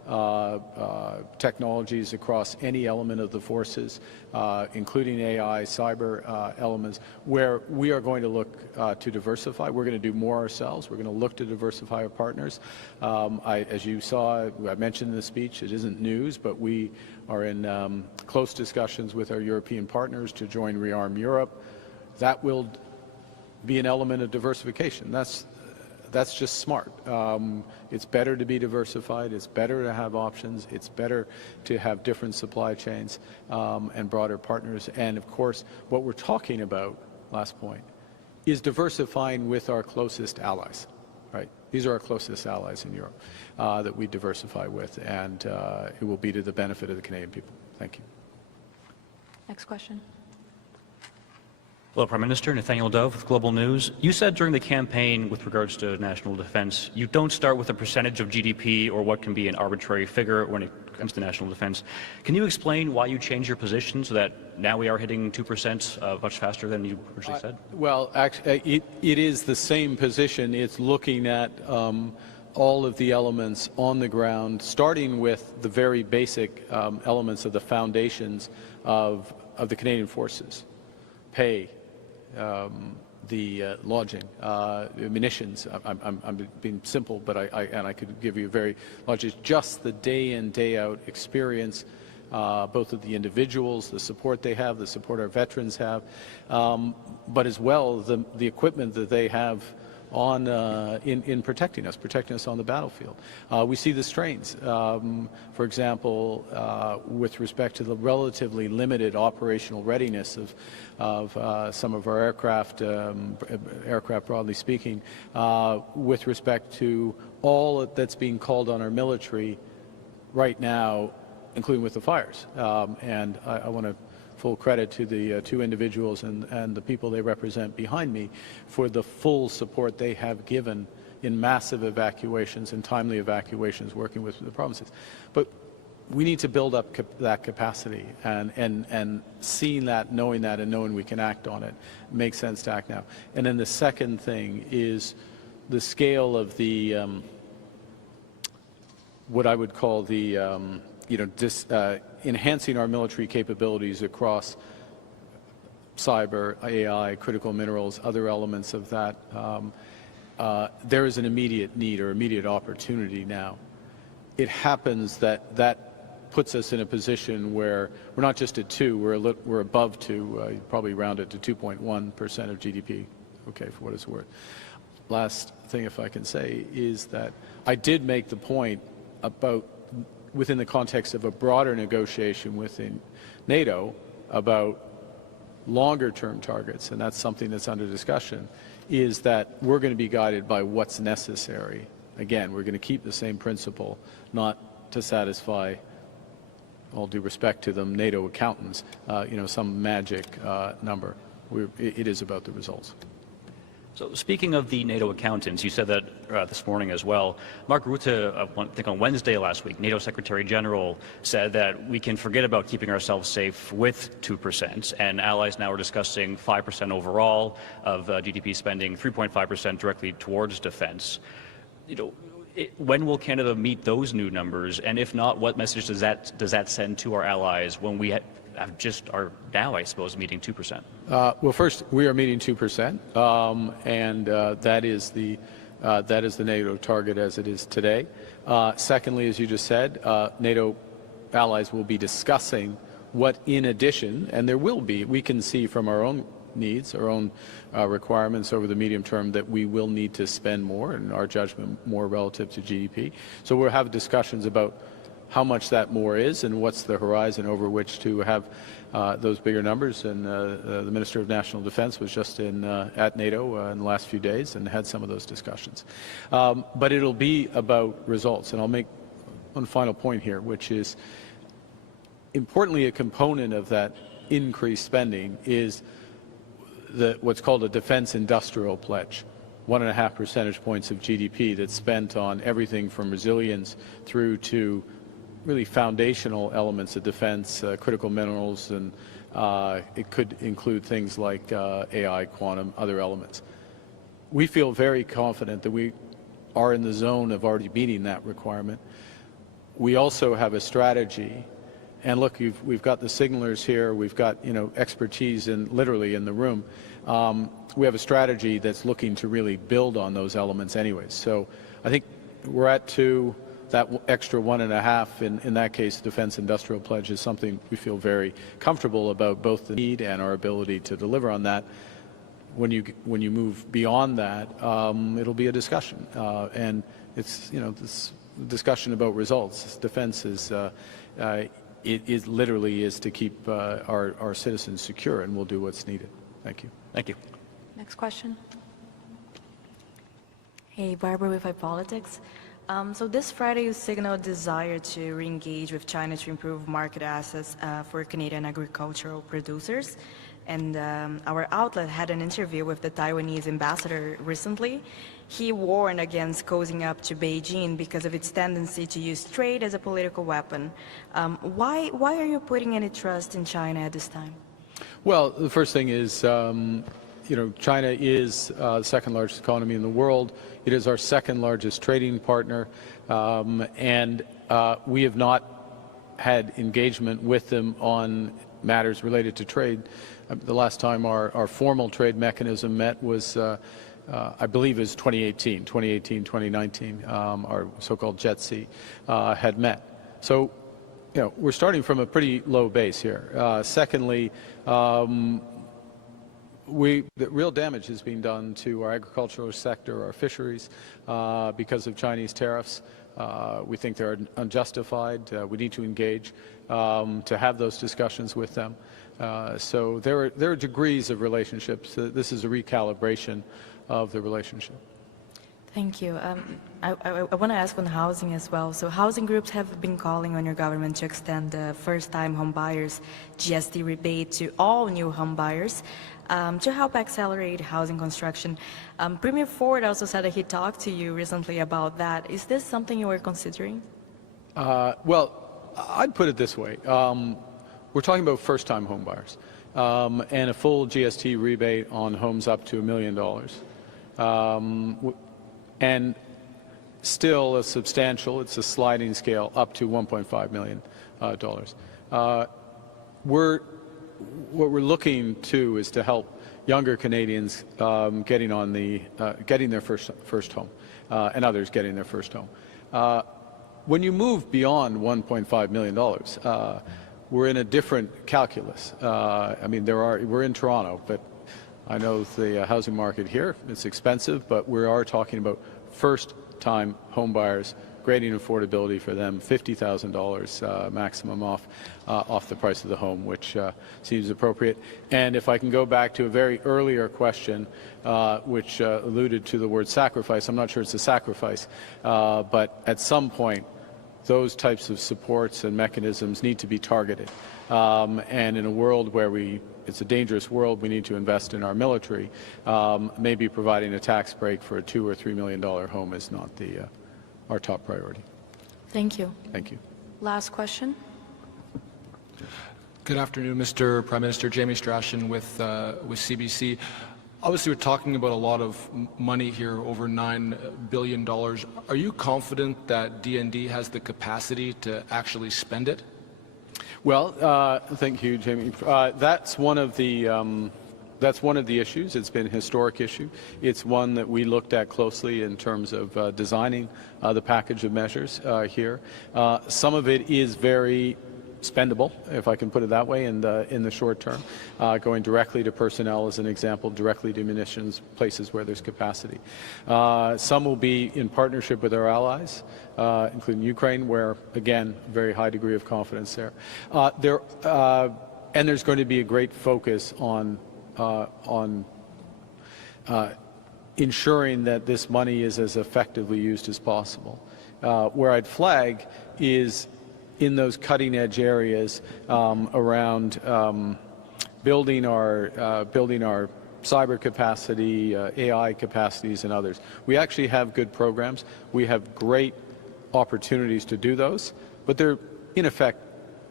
technologies across any element of the forces, including AI, cyber elements, where we are going to look to diversify. We're going to do more ourselves. We're going to look to diversify our partners. As you saw, I mentioned in the speech, it isn't news, but we are in close discussions with our European partners to join Rearm Europe. That will be an element of diversification. That's just smart. It's better to be diversified. It's better to have options. It's better to have different supply chains and broader partners. And of course, what we're talking about, last point, is diversifying with our closest allies, right? These are our closest allies in Europe that we diversify with, and it will be to the benefit of the Canadian people. Thank you. Next question. Hello, Prime Minister. Nathaniel Dove with Global News. You said during the campaign with regards to national defense, you don't start with a percentage of GDP or what can be an arbitrary figure when it comes to national defense. Can you explain why you changed your position so that now we are hitting 2% much faster than you originally said? Well, actually, it is the same position. It's looking at all of the elements on the ground, starting with the very basic elements of the foundations of the Canadian forces. Pay, the lodging, munitions. I'm being simple, but I could give you very logic. Just the day in, day out experience, both of the individuals, the support they have, the support our veterans have, but as well the equipment that they have on in protecting us on the battlefield. We see the strains. For example, with respect to the relatively limited operational readiness of some of our aircraft broadly speaking, with respect to all that's being called on our military right now, including with the fires. And I want to full credit to the two individuals and the people they represent behind me for the full support they have given in massive evacuations and timely evacuations working with the provinces. But we need to build up that capacity, and seeing that, knowing that, and knowing we can act on it makes sense to act now. And then the second thing is the scale of the what I would call the enhancing our military capabilities across cyber, AI, critical minerals, other elements of that. There is an immediate need or immediate opportunity now. It happens that puts us in a position where we're not just at 2, we're above 2, probably round it to 2.1% of GDP, okay, for what it's worth. Last thing, if I can say, is that I did make the point about, within the context of a broader negotiation within NATO, about longer-term targets, and that's something that's under discussion, is that we're going to be guided by what's necessary. Again, we're going to keep the same principle, not to satisfy, all due respect to them, NATO accountants, some magic number. It is about the results. So speaking of the NATO accountants, you said that this morning as well. Mark Rutte, I think on Wednesday last week, NATO Secretary General said that we can forget about keeping ourselves safe with 2%, and allies now are discussing 5% overall of GDP spending, 3.5% directly towards defense. When will Canada meet those new numbers, and if not, what message does that send to our allies when we are now, I suppose, meeting 2%? Well, first, we are meeting 2%, and that is the NATO target as it is today. Secondly, as you just said, NATO allies will be discussing what, in addition, and there will be, we can see from our own needs, our own requirements over the medium term, that we will need to spend more, in our judgment, more relative to GDP. So we'll have discussions about how much that more is and what's the horizon over which to have those bigger numbers. And the Minister of National Defense was just at NATO in the last few days and had some of those discussions. But it'll be about results. And I'll make one final point here, which is, importantly, a component of that increased spending is what's called a defense industrial pledge. 1.5 percentage points of GDP that's spent on everything from resilience through to really foundational elements of defense, critical minerals, and it could include things like AI, quantum, other elements. We feel very confident that we are in the zone of already meeting that requirement. we also have a strategy. And look, we've got the signalers here. We've got expertise literally in the room. We have a strategy that's looking to really build on those elements anyways. So I think we're at 2. That extra 1.5, in that case, defense industrial pledge is something we feel very comfortable about, both the need and our ability to deliver on that. When you move beyond that, it'll be a discussion, and it's this discussion about results. Defense is it literally is to keep our citizens secure, and we'll do what's needed. Thank you. Thank you. Next question. Hey, Barbara with iPolitics. So this Friday you signaled desire to re-engage with China to improve market access for Canadian agricultural producers. And our outlet had an interview with the Taiwanese ambassador recently. He warned against cozying up to Beijing because of its tendency to use trade as a political weapon. Why are you putting any trust in China at this time? Well, the first thing is, China is the second largest economy in the world. It is our second largest trading partner, and we have not had engagement with them on matters related to trade. The last time our formal trade mechanism met was, I believe, is 2018, 2019, our so-called JETC had met. So, we're starting from a pretty low base here. Secondly, the real damage has been done to our agricultural sector, our fisheries, because of Chinese tariffs. We think they're unjustified. We need to engage to have those discussions with them. So there are degrees of relationships. This is a recalibration of the relationship. Thank you. I want to ask on housing as well. So housing groups have been calling on your government to extend the first-time home buyers GST rebate to all new home buyers to help accelerate housing construction. Premier Ford also said that he talked to you recently about that. Is this something you were considering? Well, I'd put it this way. We're talking about first-time home buyers and a full GST rebate on homes up to $1 million. And still a substantial, it's a sliding scale, up to $1.5 million. What we're looking to is to help younger Canadians getting their first home, and others getting their first home. When you move beyond $1.5 million, we're in a different calculus. I mean, we're in Toronto, but I know the housing market here, it's expensive, but we are talking about first-time home buyers, grading affordability for them, $50,000 maximum off the price of the home, which seems appropriate. And if I can go back to a very earlier question, which alluded to the word sacrifice, I'm not sure it's a sacrifice, but at some point, those types of supports and mechanisms need to be targeted. And in a world where it's a dangerous world, we need to invest in our military. Maybe providing a tax break for a $2 or $3 million home is not our top priority. Thank you. Thank you. Last question. Good afternoon, Mr. Prime Minister. Jamie Strachan with CBC. Obviously, we're talking about a lot of money here, over $9 billion. Are you confident that DND has the capacity to actually spend it? Well, thank you, Jamie. That's one of the issues. It's been a historic issue. It's one that we looked at closely in terms of designing the package of measures here. Some of it is very spendable, if I can put it that way, in the short term, going directly to personnel as an example, directly to munitions, places where there's capacity. Some will be in partnership with our allies, including Ukraine, where, again, very high degree of confidence there. And there's going to be a great focus on ensuring that this money is as effectively used as possible. Where I'd flag is in those cutting-edge areas around building our cyber capacity, AI capacities, and others. We actually have good programs. We have great opportunities to do those, but they're, in effect,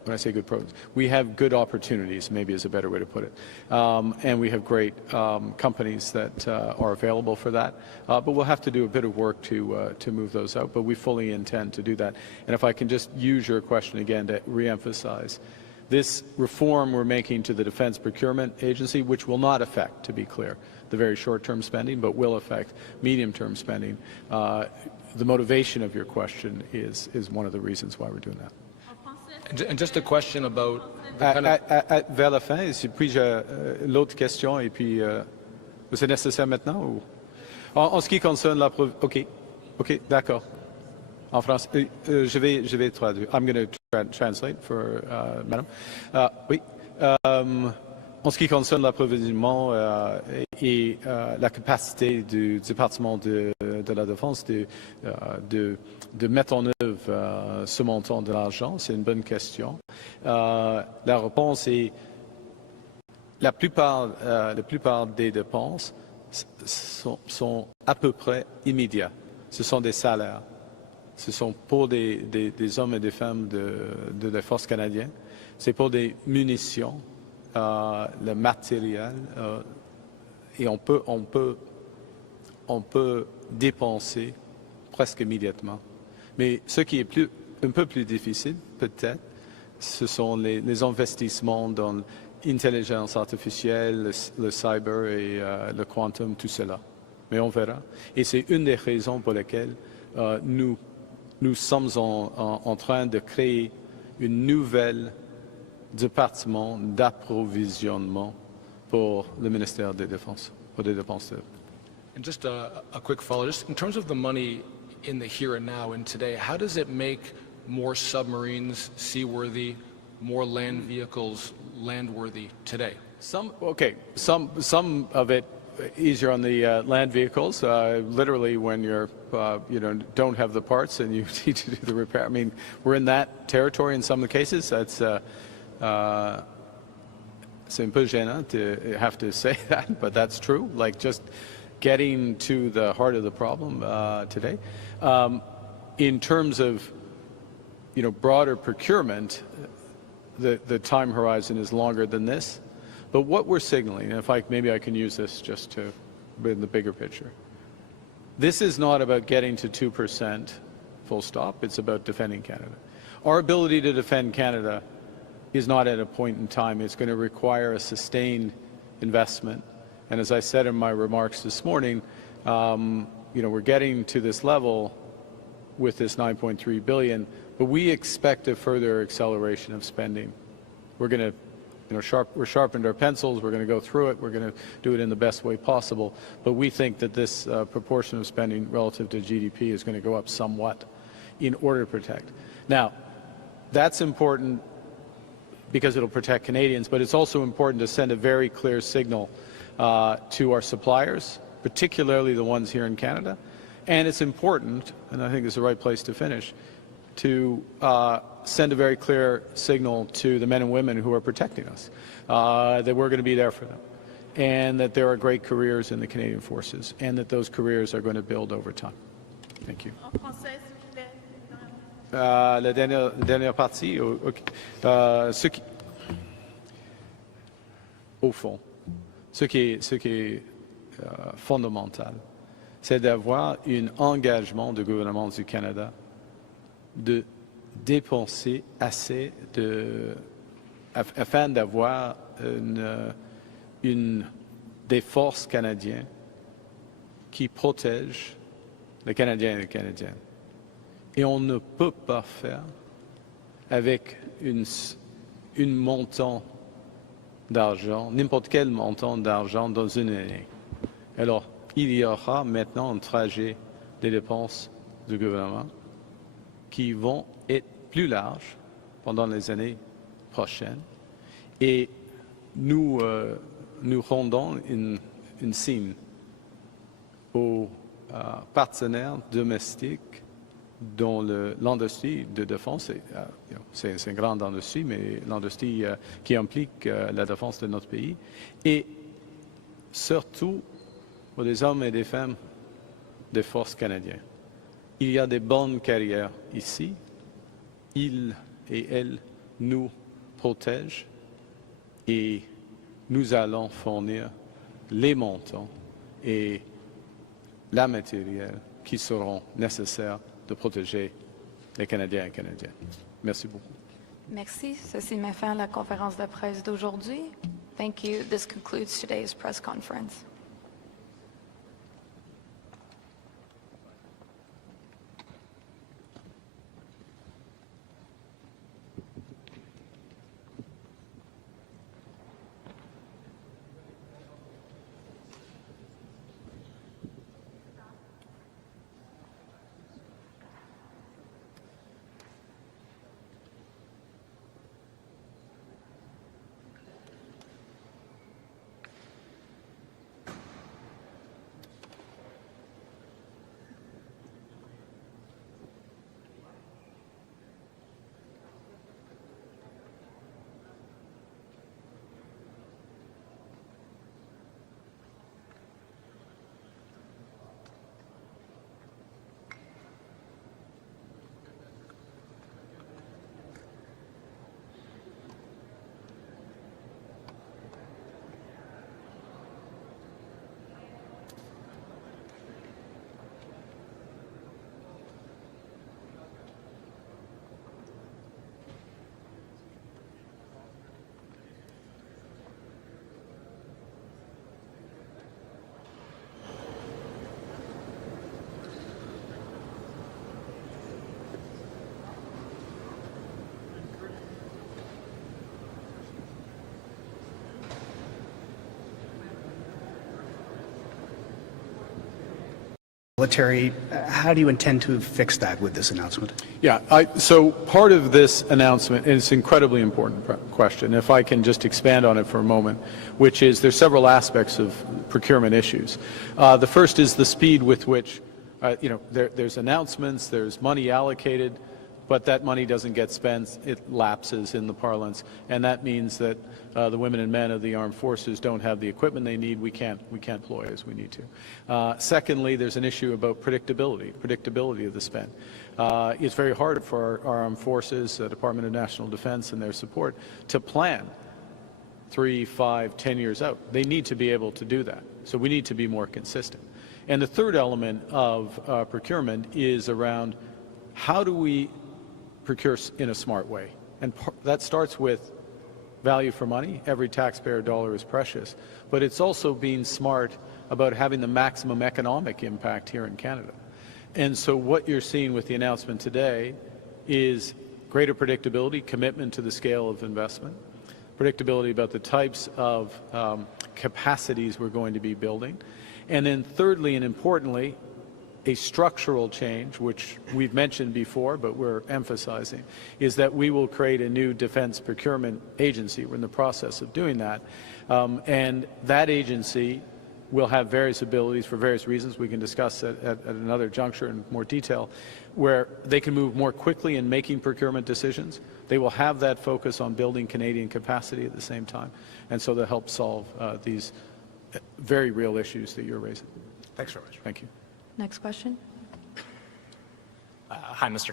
when I say good programs, we have good opportunities, maybe is a better way to put it. And we have great companies that are available for that. But we'll have to do a bit of work to move those out, but we fully intend to do that. And if I can just use your question again to reemphasize, this reform we're making to the Defense Procurement Agency, which will not affect, to be clear, the very short-term spending, but will affect medium-term spending. The motivation of your question is one of the reasons why we're doing that. And just a question about the kind of... Vers la fin, et puis l'autre question, et puis c'est nécessaire maintenant ou... En ce qui concerne la... OK, d'accord. En français, je vais traduire. I'm going to translate for Madame. Oui. En ce qui concerne l'approvisionnement et la capacité du département de la Défense de mettre en œuvre ce montant de l'argent, c'est une bonne question. La réponse est la plupart des dépenses sont à peu près immédiats. Ce sont des salaires. Ce sont pour des hommes et des femmes de la force canadienne. C'est pour des munitions. Le matériel et on peut dépenser presque immédiatement. Mais ce qui est un peu plus difficile, peut-être, ce sont les investissements dans l'intelligence artificielle, le cyber et le quantum, tout cela. Mais on verra. Et c'est une des raisons pour lesquelles nous sommes en train de créer une nouvelle département d'approvisionnement pour le ministère des Défenses, pour des dépenses. And just a quick follow, just in terms of the money in the here and now and today, how does it make more submarines seaworthy, more land vehicles landworthy today? Some of it easier on the land vehicles. Literally, when you're don't have the parts and you need to do the repair. I mean, we're in that territory in some of the cases. That's c'est un peu gênant to have to say that, but that's true. Like just getting to the heart of the problem today. In terms of broader procurement, the time horizon is longer than this. But what we're signaling, and maybe I can use this just to in the bigger picture. This is not about getting to 2% full stop. It's about defending Canada. Our ability to defend Canada is not at a point in time. It's going to require a sustained investment. And as I said in my remarks this morning, we're getting to this level with this $9.3 billion, but we expect a further acceleration of spending. We're going to we're sharpened our pencils, we're going to go through it, we're going to do it in the best way possible, but we think that this proportion of spending relative to GDP is going to go up somewhat in order to protect. Now, that's important because it'll protect Canadians, but it's also important to send a very clear signal to our suppliers, particularly the ones here in Canada, and it's important, and I think it's the right place to finish, to send a very clear signal to the men and women who are protecting us, that we're going to be there for them, and that there are great careers in the Canadian Forces, and that those careers are going to build over time. Thank you. La dernière partie, au fond, ce qui est fondamental, c'est d'avoir un engagement du gouvernement du Canada de dépenser assez afin d'avoir des forces canadiennes qui protègent les Canadiens et les Canadiennes. Et on ne peut pas faire avec un montant d'argent, n'importe quel montant d'argent dans une année. Alors, il y aura maintenant un trajet des dépenses du gouvernement qui vont être plus larges pendant les années prochaines. Et nous rendons une signe aux partenaires domestiques dans l'industrie de défense. C'est une grande industrie, mais l'industrie qui implique la défense de notre pays. Et surtout pour les hommes et des femmes des forces canadiennes. Il y a des bonnes carrières ici. Ils et elles nous protège et nous allons fournir les montants et la matériel qui seront nécessaires de protéger les Canadiens et Canadiennes. Merci beaucoup. Merci. Ceci met fin à la conférence de presse d'aujourd'hui. Thank you. This concludes today's press conference. Military, how do you intend to fix that with this announcement? Yeah, so part of this announcement, and it's an incredibly important question, if I can just expand on it for a moment, which is there's several aspects of procurement issues. The first is the speed with which, there's announcements, there's money allocated, but that money doesn't get spent, it lapses in the parlance, and that means that the women and men of the armed forces don't have the equipment they need. We can't deploy as we need to. Secondly, there's an issue about predictability of the spend. It's very hard for our armed forces, Department of National Defense and their support, to plan 3, 5, 10 years out. They need to be able to do that. So we need to be more consistent. And the third element of procurement is around how do we procure in a smart way. And that starts with value for money. Every taxpayer dollar is precious. But it's also being smart about having the maximum economic impact here in Canada. And so what you're seeing with the announcement today is greater predictability, commitment to the scale of investment, predictability about the types of capacities we're going to be building, and then thirdly and importantly, a structural change, which we've mentioned before, but we're emphasizing, is that we will create a new defense procurement agency. We're in the process of doing that. And that agency will have various abilities for various reasons. We can discuss at another juncture in more detail, where they can move more quickly in making procurement decisions. They will have that focus on building Canadian capacity at the same time. And so they'll help solve these very real issues that you're raising. Thanks very much. Thank you. Next question. Hi, Mr.